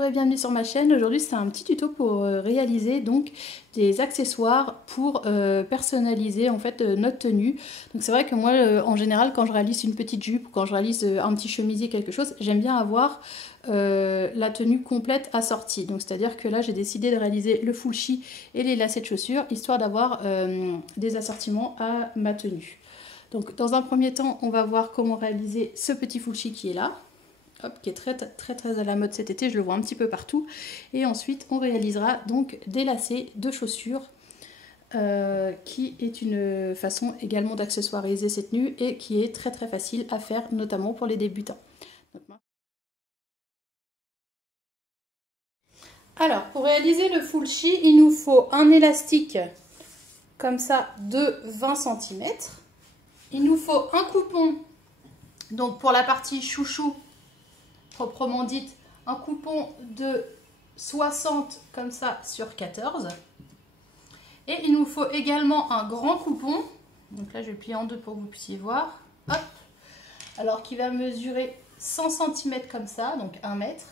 bonjour et bienvenue sur ma chaîne. Aujourd'hui c'est un petit tuto pour réaliser donc des accessoires pour personnaliser en fait notre tenue. Donc c'est vrai que moi en général quand je réalise une petite jupe ou quand je réalise un petit chemisier quelque chose, j'aime bien avoir la tenue complète assortie. Donc c'est à dire que là j'ai décidé de réaliser le full chi et les lacets de chaussures histoire d'avoir des assortiments à ma tenue. Donc dans un premier temps on va voir comment réaliser ce petit full chi qui est là. Hop, qui est très à la mode cet été, je le vois un petit peu partout. Et ensuite, on réalisera donc des lacets de chaussures, qui est une façon également d'accessoiriser cette tenue et qui est très facile à faire, notamment pour les débutants. Alors, pour réaliser le full chi, il nous faut un élastique comme ça de 20 cm. Il nous faut un coupon, donc pour la partie chouchou, proprement dite, un coupon de 60 comme ça sur 14. Et il nous faut également un grand coupon. Donc là, je vais plier en deux pour que vous puissiez voir. Hop. Alors, qui va mesurer 100 cm comme ça, donc 1 mètre,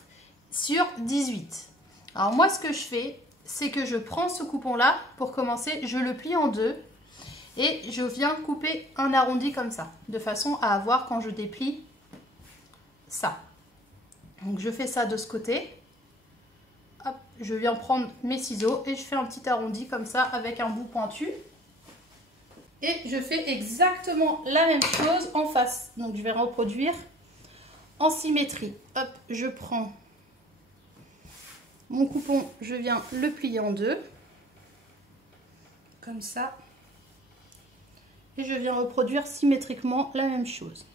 sur 18. Alors moi, ce que je fais, c'est que je prends ce coupon-là, pour commencer, je le plie en deux. Et je viens couper un arrondi comme ça, de façon à avoir, quand je déplie, ça. Donc je fais ça de ce côté. Hop, je viens prendre mes ciseaux et je fais un petit arrondi comme ça avec un bout pointu. Et je fais exactement la même chose en face. Donc je vais reproduire en symétrie. Hop, je prends mon coupon, je viens le plier en deux. Comme ça. Et je viens reproduire symétriquement la même chose.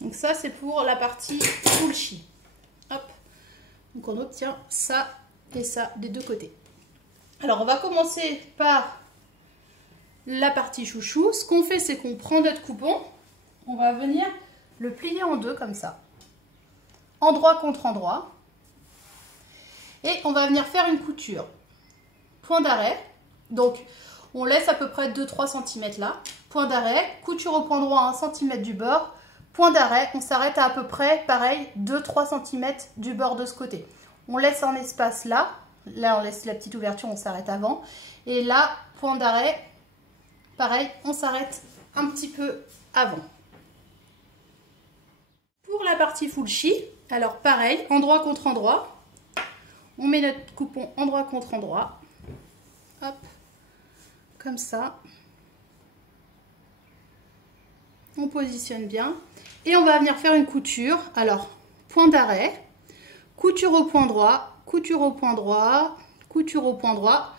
Donc ça c'est pour la partie full chi. Hop. Donc on obtient ça et ça des deux côtés. Alors on va commencer par la partie chouchou. Ce qu'on fait, c'est qu'on prend notre coupon, on va venir le plier en deux comme ça, endroit contre endroit, et on va venir faire une couture. Point d'arrêt, donc on laisse à peu près 2-3 cm là, point d'arrêt, couture au point droit à 1 cm du bord. Point d'arrêt, on s'arrête à peu près, pareil, 2-3 cm du bord de ce côté. On laisse un espace là, là on laisse la petite ouverture, on s'arrête avant. Et là, point d'arrêt, pareil, on s'arrête un petit peu avant. Pour la partie full chi, alors pareil, endroit contre endroit. On met notre coupon endroit contre endroit. Hop, comme ça. On positionne bien. Et on va venir faire une couture. Alors, point d'arrêt, couture au point droit, couture au point droit, couture au point droit,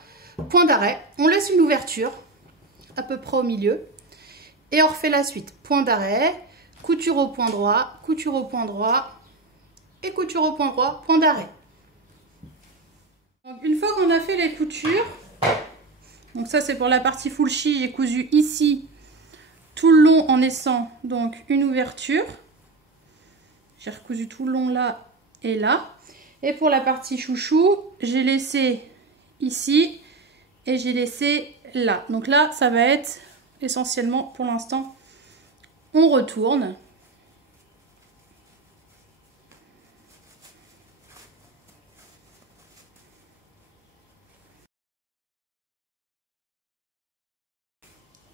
point d'arrêt. On laisse une ouverture, à peu près au milieu. Et on refait la suite. Point d'arrêt, couture au point droit, couture au point droit, et couture au point droit, point d'arrêt. Une fois qu'on a fait les coutures, donc ça c'est pour la partie full chi, j'ai cousu ici tout le long en laissant donc une ouverture. J'ai recousu tout le long là et là. Et pour la partie chouchou, j'ai laissé ici et j'ai laissé là. Donc là, ça va être essentiellement pour l'instant, on retourne.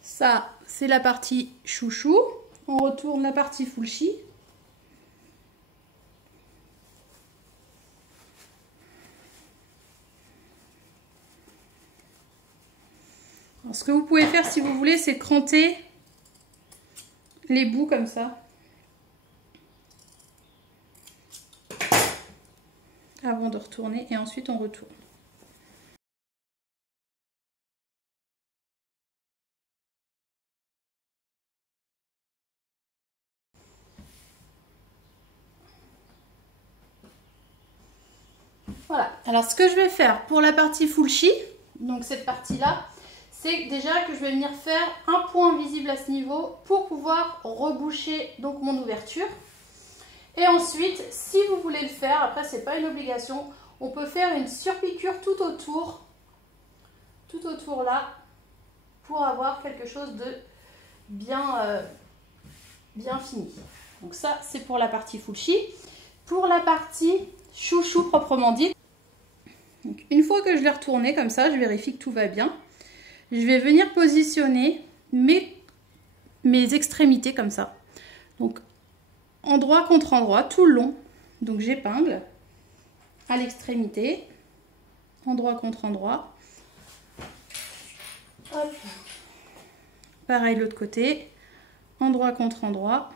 Ça, c'est la partie chouchou. On retourne la partie full chi. Alors, ce que vous pouvez faire si vous voulez, c'est cranter les bouts comme ça. Avant de retourner et ensuite on retourne. Voilà, alors ce que je vais faire pour la partie full chi, donc cette partie-là, c'est déjà que je vais venir faire un point visible à ce niveau pour pouvoir reboucher donc mon ouverture. Et ensuite, si vous voulez le faire, après c'est pas une obligation, on peut faire une surpiqûre tout autour là, pour avoir quelque chose de bien fini. Donc ça, c'est pour la partie fuchi. Pour la partie chouchou proprement dit, donc une fois que je l'ai retourné comme ça, je vérifie que tout va bien. Je vais venir positionner mes extrémités comme ça. Donc endroit contre endroit, tout le long. Donc j'épingle à l'extrémité, endroit contre endroit. Hop. Pareil l'autre côté, endroit contre endroit.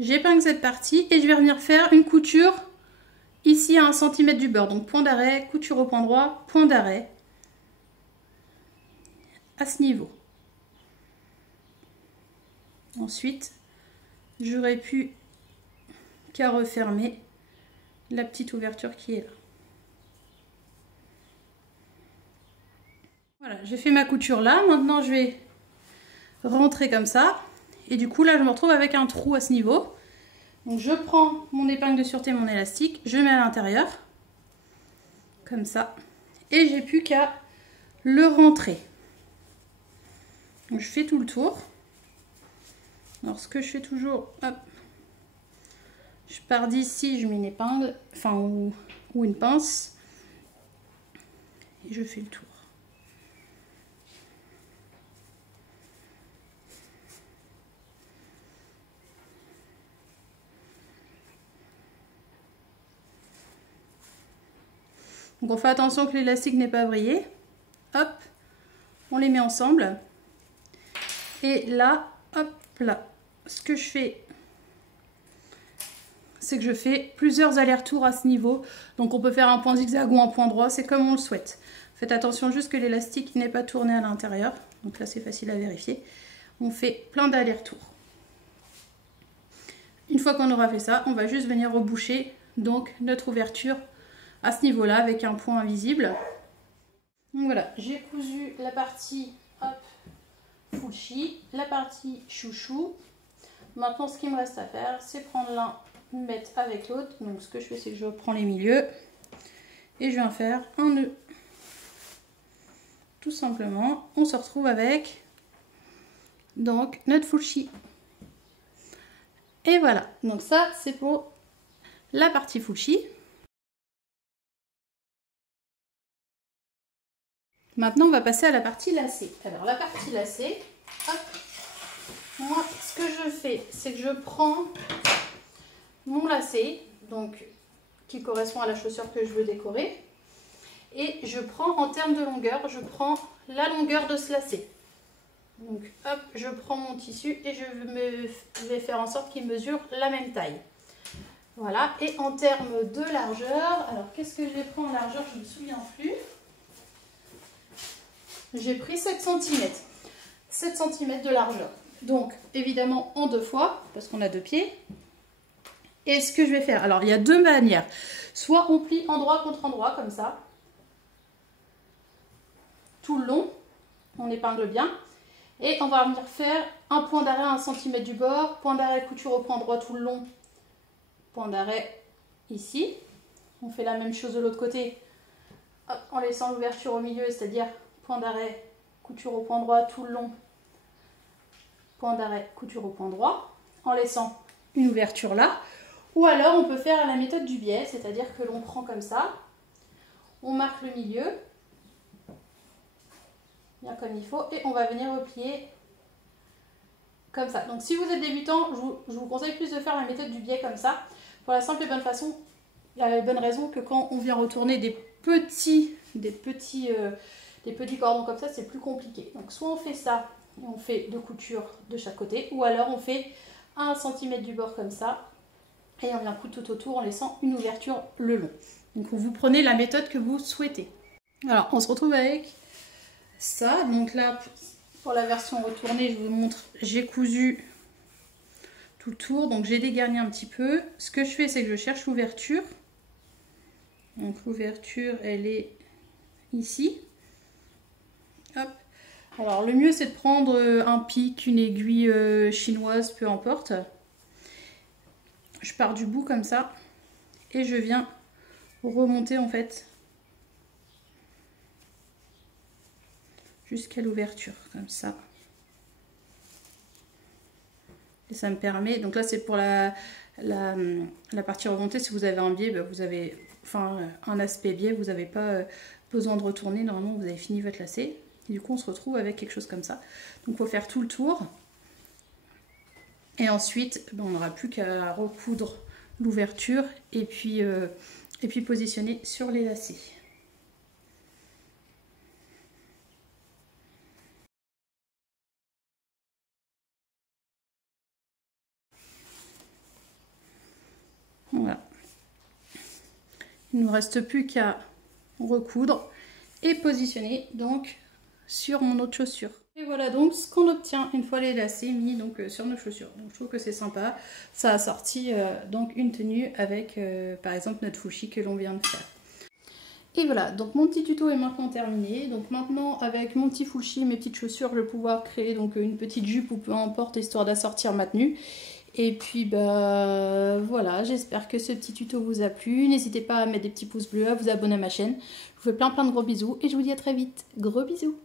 J'épingle cette partie et je vais venir faire une couture ici à 1 cm du bord. Donc point d'arrêt, couture au point droit, point d'arrêt à ce niveau. Ensuite, j'aurais pu qu'à refermer la petite ouverture qui est là. Voilà, j'ai fait ma couture là. Maintenant, je vais rentrer comme ça. Et du coup, là, je me retrouve avec un trou à ce niveau. Donc, je prends mon épingle de sûreté, mon élastique, je mets à l'intérieur. Comme ça. Et j'ai plus qu'à le rentrer. Donc, je fais tout le tour. Alors, ce que je fais toujours, hop, je pars d'ici, je mets une épingle, enfin, ou une pince. Et je fais le tour. Donc on fait attention que l'élastique n'ait pas vrillé. Hop, on les met ensemble. Et là, hop là, ce que je fais, c'est que je fais plusieurs allers-retours à ce niveau. Donc on peut faire un point zigzag ou un point droit, c'est comme on le souhaite. Faites attention juste que l'élastique n'ait pas tourné à l'intérieur. Donc là c'est facile à vérifier. On fait plein d'allers-retours. Une fois qu'on aura fait ça, on va juste venir reboucher donc notre ouverture à ce niveau-là avec un point invisible. Donc voilà, j'ai cousu la partie fuchi, la partie chouchou. Maintenant, ce qu'il me reste à faire, c'est prendre l'un, mettre avec l'autre. Donc ce que je fais, c'est que je prends les milieux et je viens faire un nœud. Tout simplement, on se retrouve avec donc notre fuchi. Et voilà, donc ça c'est pour la partie fuchi. Maintenant, on va passer à la partie lacée. Alors, la partie lacée, hop, moi, ce que je fais, c'est que je prends mon lacet, donc qui correspond à la chaussure que je veux décorer, et je prends en termes de longueur, je prends la longueur de ce lacet. Donc, hop, je prends mon tissu et je vais faire en sorte qu'il mesure la même taille. Voilà, et en termes de largeur, alors qu'est-ce que j'ai pris en largeur, je ne me souviens plus. J'ai pris 7 cm. 7 cm de largeur. Donc, évidemment, en 2 fois, parce qu'on a 2 pieds. Et ce que je vais faire, alors il y a 2 manières. Soit on plie endroit contre endroit, comme ça. Tout le long. On épingle bien. Et on va venir faire un point d'arrêt à 1 cm du bord. Point d'arrêt, couture au point droit tout le long. Point d'arrêt ici. On fait la même chose de l'autre côté. Hop, en laissant l'ouverture au milieu, c'est-à-dire point d'arrêt, couture au point droit tout le long, point d'arrêt, couture au point droit, en laissant une ouverture là. Ou alors on peut faire la méthode du biais, c'est-à-dire que l'on prend comme ça, on marque le milieu, bien comme il faut, et on va venir replier comme ça. Donc si vous êtes débutant, je vous conseille plus de faire la méthode du biais comme ça, pour la simple et bonne façon, la bonne raison que quand on vient retourner des petits cordons comme ça, c'est plus compliqué. Donc soit on fait ça et on fait 2 coutures de chaque côté, ou alors on fait 1 cm du bord comme ça et on vient coudre tout autour en laissant une ouverture le long. Donc vous prenez la méthode que vous souhaitez. Alors on se retrouve avec ça. Donc là, pour la version retournée, je vous montre, j'ai cousu tout le tour, donc j'ai dégarni un petit peu. Ce que je fais, c'est que je cherche l'ouverture. Donc l'ouverture, elle est ici. Hop. Alors le mieux c'est de prendre un pic, une aiguille chinoise, peu importe. Je pars du bout comme ça et je viens remonter en fait jusqu'à l'ouverture, comme ça. Et ça me permet, donc là c'est pour la partie remontée, si vous avez un biais, bah, vous avez, enfin un aspect biais, vous n'avez pas besoin de retourner, normalement vous avez fini votre lacet. Et du coup on se retrouve avec quelque chose comme ça. Donc il faut faire tout le tour. Et ensuite, ben, on n'aura plus qu'à recoudre l'ouverture et puis positionner sur les lacets. Voilà. Il ne nous reste plus qu'à recoudre et positionner donc sur mon autre chaussure. Et voilà donc ce qu'on obtient une fois les lacets mis donc sur nos chaussures. Donc je trouve que c'est sympa. Ça a sorti donc une tenue avec par exemple notre fuchsi que l'on vient de faire. Et voilà, donc mon petit tuto est maintenant terminé. Donc maintenant avec mon petit fuchsi, mes petites chaussures, je vais pouvoir créer donc une petite jupe ou peu importe, histoire d'assortir ma tenue. Et puis bah voilà, j'espère que ce petit tuto vous a plu. N'hésitez pas à mettre des petits pouces bleus, à vous abonner à ma chaîne. Je vous fais plein de gros bisous et je vous dis à très vite. Gros bisous.